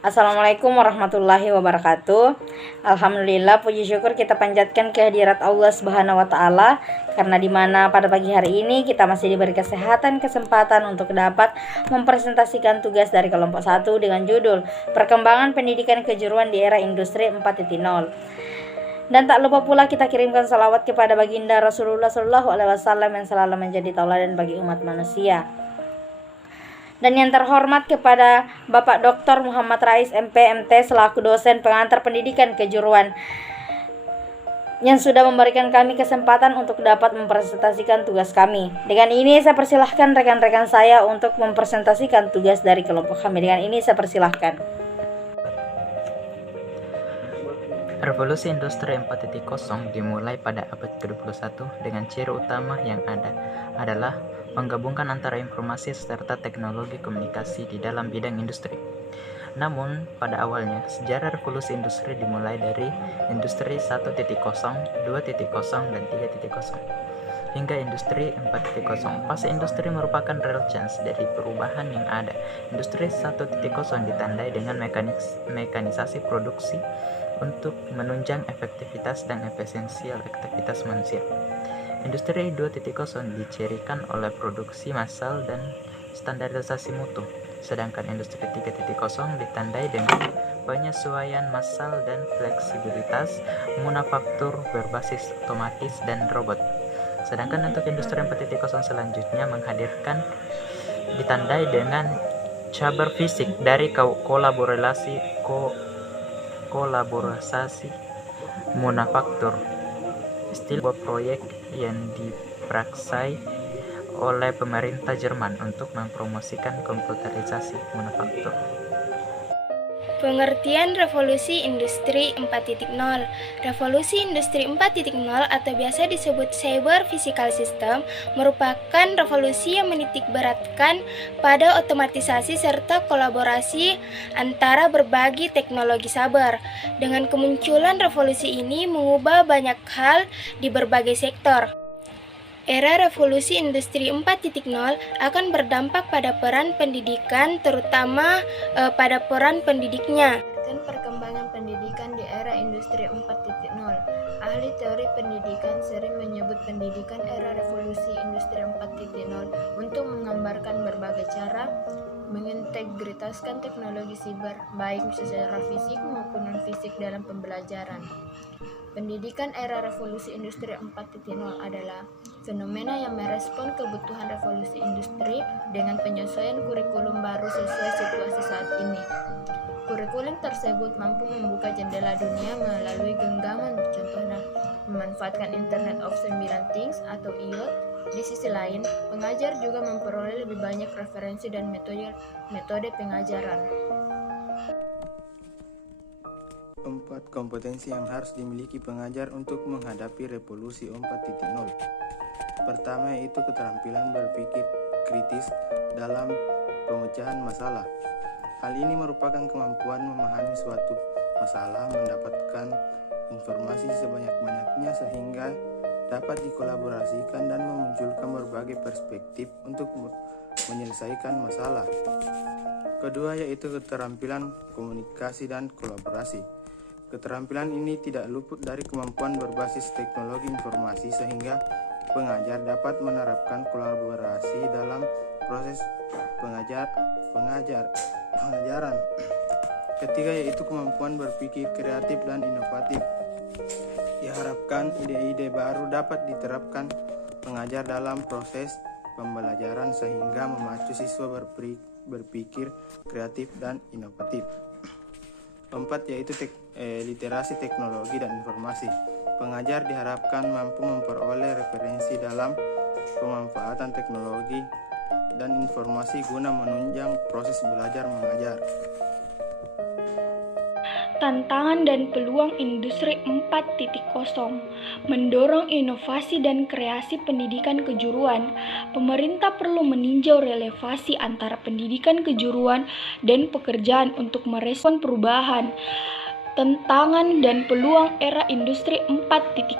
Assalamualaikum warahmatullahi wabarakatuh. Alhamdulillah, puji syukur kita panjatkan kehadirat Allah Subhanahu wa taala, karena dimana pada pagi hari ini kita masih diberi kesempatan untuk dapat mempresentasikan tugas dari kelompok 1 dengan judul Perkembangan Pendidikan Kejuruan di Era Industri 4.0. Dan tak lupa pula kita kirimkan salawat kepada baginda Rasulullah SAW yang selalu menjadi tauladan bagi umat manusia. Dan yang terhormat kepada Bapak Dr. Muhammad Rais MP.MT selaku dosen pengantar pendidikan kejuruan yang sudah memberikan kami kesempatan untuk dapat mempresentasikan tugas kami. Dengan ini saya persilahkan rekan-rekan saya untuk mempresentasikan tugas dari kelompok kami. Dengan ini saya persilahkan. Revolusi Industri 4.0 dimulai pada abad ke-21 dengan ciri utama yang ada adalah menggabungkan antara informasi serta teknologi komunikasi di dalam bidang industri. Namun, pada awalnya, sejarah revolusi industri dimulai dari industri 1.0, 2.0, dan 3.0 hingga industri 4.0. Fase industri merupakan real change dari perubahan yang ada. Industri 1.0 ditandai dengan mekanisasi produksi untuk menunjang efektivitas dan efisiensi aktivitas manusia. Industri 2.0 dicirikan oleh produksi massal dan standarisasi mutu, sedangkan industri 3.0 ditandai dengan penyesuaian massal dan fleksibilitas manufaktur berbasis otomatis dan robot. Sedangkan untuk industri 4.0 selanjutnya ditandai dengan cabar fisik dari kolaborasi manufaktur, istilah proyek yang dipraksai oleh pemerintah Jerman untuk mempromosikan komputerisasi manufaktur. Pengertian Revolusi Industri 4.0. Revolusi Industri 4.0 atau biasa disebut Cyber Physical System merupakan revolusi yang menitikberatkan pada otomatisasi serta kolaborasi antara berbagai teknologi cyber. Dengan kemunculan revolusi ini mengubah banyak hal di berbagai sektor. Era revolusi industri 4.0 akan berdampak pada peran pendidikan, terutama pada peran pendidiknya. Perkembangan pendidikan di era industri 4.0. Ahli teori pendidikan sering menyebut pendidikan era revolusi industri 4.0 untuk menggambarkan berbagai cara mengintegritaskan teknologi siber, baik secara fisik maupun non-fisik dalam pembelajaran. Pendidikan era revolusi industri 4.0 adalah fenomena yang merespon kebutuhan revolusi industri dengan penyesuaian kurikulum baru sesuai situasi saat ini. Kurikulum tersebut mampu membuka jendela dunia melalui genggaman, contohnya memanfaatkan Internet of Things atau IoT. Di sisi lain, pengajar juga memperoleh lebih banyak referensi dan metode pengajaran. 4 kompetensi yang harus dimiliki pengajar untuk menghadapi revolusi 4.0. Pertama yaitu keterampilan berpikir kritis dalam pemecahan masalah. Hal ini merupakan kemampuan memahami suatu masalah, mendapatkan informasi sebanyak-banyaknya sehingga dapat dikolaborasikan dan memunculkan berbagai perspektif untuk menyelesaikan masalah. Kedua yaitu keterampilan komunikasi dan kolaborasi. Keterampilan ini tidak luput dari kemampuan berbasis teknologi informasi sehingga pengajar dapat menerapkan kolaborasi dalam proses pengajaran. Ketiga yaitu kemampuan berpikir kreatif dan inovatif. Diharapkan ide-ide baru dapat diterapkan pengajar dalam proses pembelajaran sehingga memacu siswa berpikir kreatif dan inovatif. 4 yaitu literasi teknologi dan informasi. Pengajar diharapkan mampu memperoleh referensi dalam pemanfaatan teknologi dan informasi guna menunjang proses belajar mengajar. Tantangan dan peluang industri 4.0 mendorong inovasi dan kreasi pendidikan kejuruan. Pemerintah perlu meninjau relevansi antara pendidikan kejuruan dan pekerjaan untuk merespon perubahan. Tantangan dan peluang era industri 4.0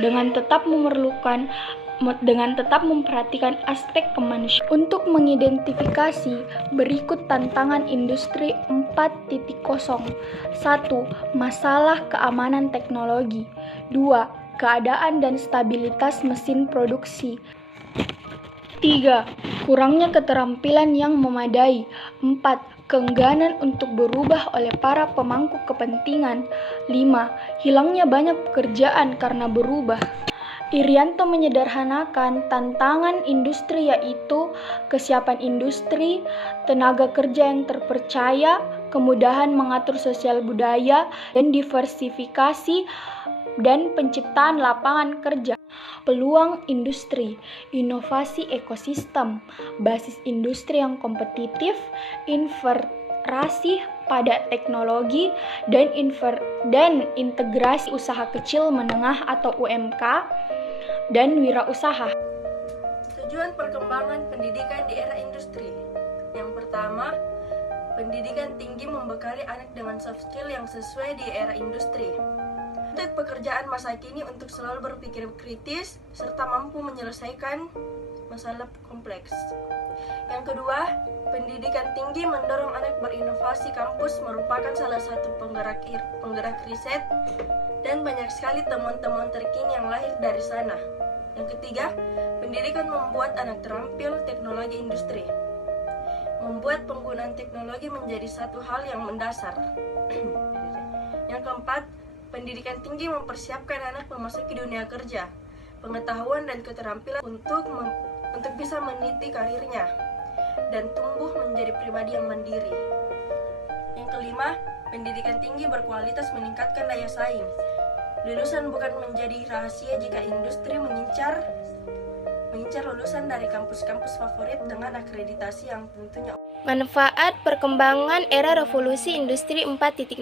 dengan tetap memerlukan dengan tetap memperhatikan aspek kemanusiaan. Untuk mengidentifikasi berikut tantangan industri 4.0. 1. Masalah keamanan teknologi. 2. Keadaan dan stabilitas mesin produksi. 3. Kurangnya keterampilan yang memadai. 4. Keengganan untuk berubah oleh para pemangku kepentingan. 5. Hilangnya banyak pekerjaan karena berubah. Irianto menyederhanakan tantangan industri yaitu kesiapan industri, tenaga kerja yang terpercaya, kemudahan mengatur sosial budaya, dan diversifikasi dan penciptaan lapangan kerja. Peluang industri, inovasi ekosistem, basis industri yang kompetitif, investasi pada teknologi, dan integrasi usaha kecil menengah atau UMK, dan wirausaha. Tujuan perkembangan pendidikan di era industri. Yang pertama, pendidikan tinggi membekali anak dengan soft skill yang sesuai di era industri. Untuk pekerjaan masa kini untuk selalu berpikir kritis serta mampu menyelesaikan masalah kompleks. Yang kedua, pendidikan tinggi mendorong anak berinovasi. Kampus merupakan salah satu penggerak riset dan banyak sekali temuan-temuan terkini yang lahir dari sana. Yang ketiga, pendidikan membuat anak terampil teknologi industri. Membuat penggunaan teknologi menjadi satu hal yang mendasar. Yang keempat, pendidikan tinggi mempersiapkan anak memasuki dunia kerja, pengetahuan dan keterampilan untuk bisa meniti karirnya dan tumbuh menjadi pribadi yang mandiri. Yang kelima, pendidikan tinggi berkualitas meningkatkan daya saing. Lulusan bukan menjadi rahasia jika industri mengincar lulusan dari kampus-kampus favorit dengan akreditasi yang tentunya. Manfaat perkembangan era revolusi industri 4.0.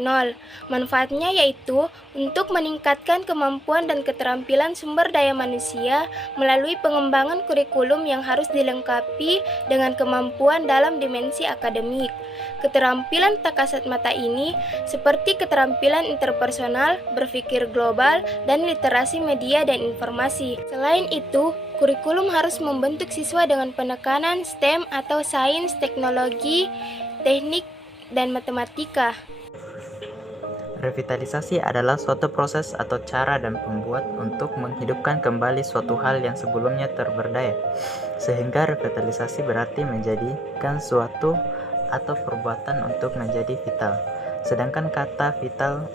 Manfaatnya yaitu untuk meningkatkan kemampuan dan keterampilan sumber daya manusia melalui pengembangan kurikulum yang harus dilengkapi dengan kemampuan dalam dimensi akademik. Keterampilan tak kasat mata ini seperti keterampilan interpersonal, berpikir global, dan literasi media dan informasi. Selain itu, kurikulum harus membentuk siswa dengan penekanan STEM atau sains, teknologi, teknik, dan matematika. Revitalisasi adalah suatu proses atau cara dan pembuat untuk menghidupkan kembali suatu hal yang sebelumnya terberdaya. Sehingga revitalisasi berarti menjadikan suatu atau perbuatan untuk menjadi vital. Sedangkan kata vital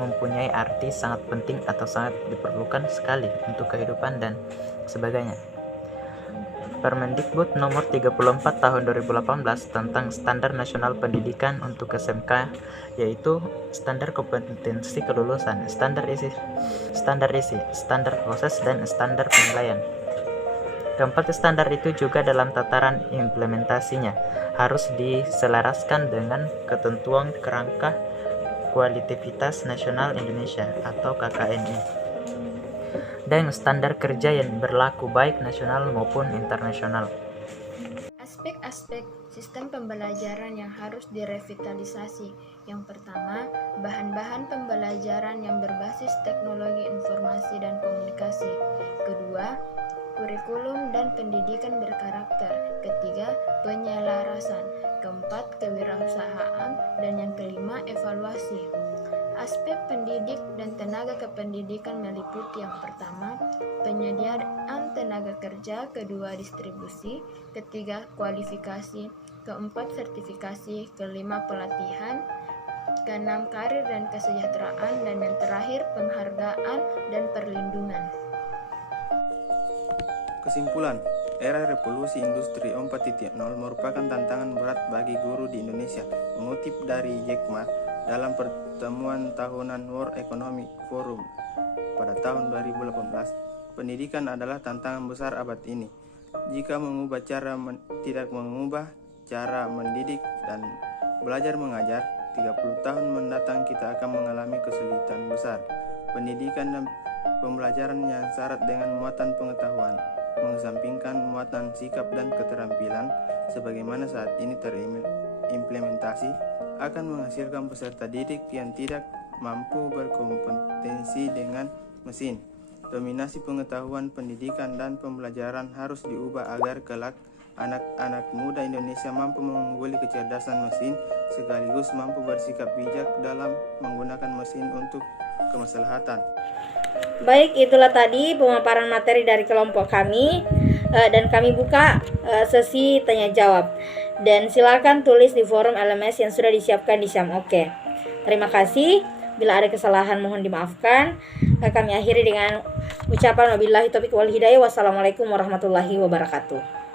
mempunyai arti sangat penting atau sangat diperlukan sekali untuk kehidupan dan sebagainya. Permendikbud nomor 34 tahun 2018 tentang Standar Nasional Pendidikan untuk SMK, yaitu standar kompetensi kelulusan, standar isi, standar proses, dan standar penilaian. Keempat standar itu juga dalam tataran implementasinya harus diselaraskan dengan ketentuan Kerangka Kualitivitas Nasional Indonesia atau KKNI dan standar kerja yang berlaku baik nasional maupun internasional. Aspek-aspek sistem pembelajaran yang harus direvitalisasi. Yang pertama, bahan-bahan pembelajaran yang berbasis teknologi informasi dan komunikasi. Kedua, kurikulum dan pendidikan berkarakter. Ketiga, penyelarasan. Keempat, kewirausahaan. Dan yang kelima, evaluasi. Aspek pendidik dan tenaga kependidikan meliputi yang pertama, penyediaan tenaga kerja, kedua, distribusi, ketiga, kualifikasi, keempat, sertifikasi, kelima, pelatihan, keenam, karir dan kesejahteraan, dan yang terakhir, penghargaan dan perlindungan. Kesimpulan, era revolusi industri 4.0 merupakan tantangan berat bagi guru di Indonesia. Mengutip dari Jack Ma dalam pertemuan tahunan World Economic Forum pada tahun 2018, pendidikan adalah tantangan besar abad ini. Jika tidak mengubah cara mendidik dan belajar mengajar, 30 tahun mendatang kita akan mengalami kesulitan besar. Pendidikan dan pembelajaran yang syarat dengan muatan pengetahuan, mengesampingkan muatan sikap dan keterampilan sebagaimana saat ini terimplementasi, akan menghasilkan peserta didik yang tidak mampu berkompetensi dengan mesin. Dominasi pengetahuan, pendidikan, dan pembelajaran harus diubah agar kelak anak-anak muda Indonesia mampu mengungguli kecerdasan mesin sekaligus mampu bersikap bijak dalam menggunakan mesin untuk kemaslahatan. Baik, itulah tadi pemaparan materi dari kelompok kami dan kami buka sesi tanya jawab. Dan silakan tulis di forum LMS yang sudah disiapkan di Syam Oke. Terima kasih. Bila ada kesalahan mohon dimaafkan. Kami akhiri dengan ucapan wabillahi taufiq wal hidayah. Wassalamualaikum warahmatullahi wabarakatuh.